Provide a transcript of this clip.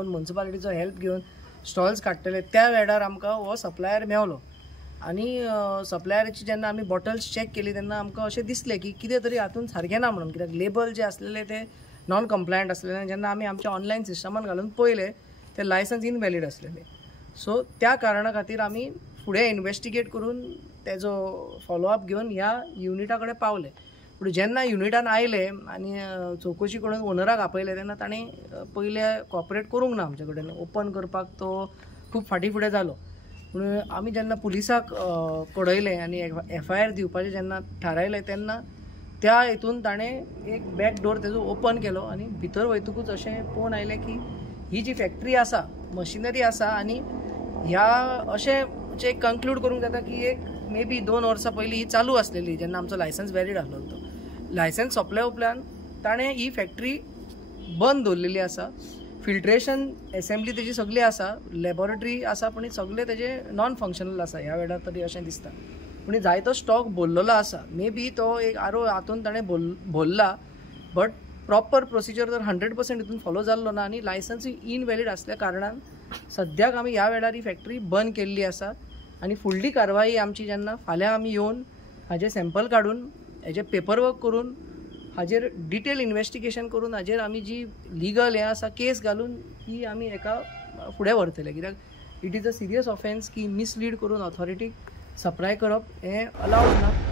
कोण म्युनिसिपालिटीचो हेल्प घेवन स्टॉल्स काडटले त्या वेळार आमकां हो सप्लायर मेवलो आनी सप्लायराची जेन्ना आमी बॉटल्स चॅक केली तेन्ना आमकां अशें दिसलें की कितें तरी हातून सारकें ना म्हणून, कित्याक लेबल जे आसलेले ते नॉन कंप्लायंट आसलेले. जेन्ना आमी आमच्या ऑनलायन सिस्टमान घालून पळयले ते लायसन्स इनवॅलीड आसलेले. सो त्या कारणां खातीर आमी फुडें इन्वेस्टिगेट करून तेजो फॉलोअप घेवन ह्या युनिटा कडेन पावले. पूण जेन्ना युनिटान आयले आनी चवकशी करून ओनराक आपयले तेन्ना ताणें पयले कॉपरेट करूंक ना आमचे कडेन. ओपन करपाक तो खूब फाटीं फुडें जालो. पूण आमी जेन्ना पुलिसाक कळयलें आनी FIR दिवपाचें जेन्ना थारायलें तेन्ना त्या हितून ताणें एक बॅक डोर तेजो ओपन केलो आनी भितर वयतकूच अशें पळोवन आयलें की ही जी फॅक्टरी आसा, मशिनरी आसा आनी ह्या अशें कंक्लूड करूंक जाता की एक मे बी 2 वर्सां पयलीं ही चालू आसलेली जेन्ना आमचो लायसन्स वॅलीड आसलो. तो लायसन्स सोंपल्या उपरांत ताणें ही फॅक्टरी बंद दवरलेली आसा. फिल्ट्रेशन एसेंब्ली तेजी सगळी आसा, लॅबॉरेटरी आसा, पूण सगळे तेजे नॉन फंक्शनल आसा ह्या वेळार तरी अशें दिसता. पूण जायतो स्टॉक भरलेलो आसा. मे बी तो एक आरो हातून ताणें भरला, बट प्रॉपर प्रोसिजर जर 100% हितून फॉलो जाल्लो ना आनी लायसन्सूय इनवॅलीड आसल्या कारणान सद्याक आमी ह्या वेळार ही फॅक्टरी बंद केल्ली आसा. आनी फुडली कारवाई आमची जेन्ना फाल्यां आमी येवन हाजे सॅम्पल काडून हेजे पेपरवर्क करून हाजेर डिटेल इन्वेस्टिगेशन करून हाजेर आमी जी लिगल हें आसा केस घालून ही आमी हेका फुडें व्हरतले. कित्याक it is a serious offence की मिसलीड करून ऑथॉरिटीक सप्लाय करप हें अलावड ना.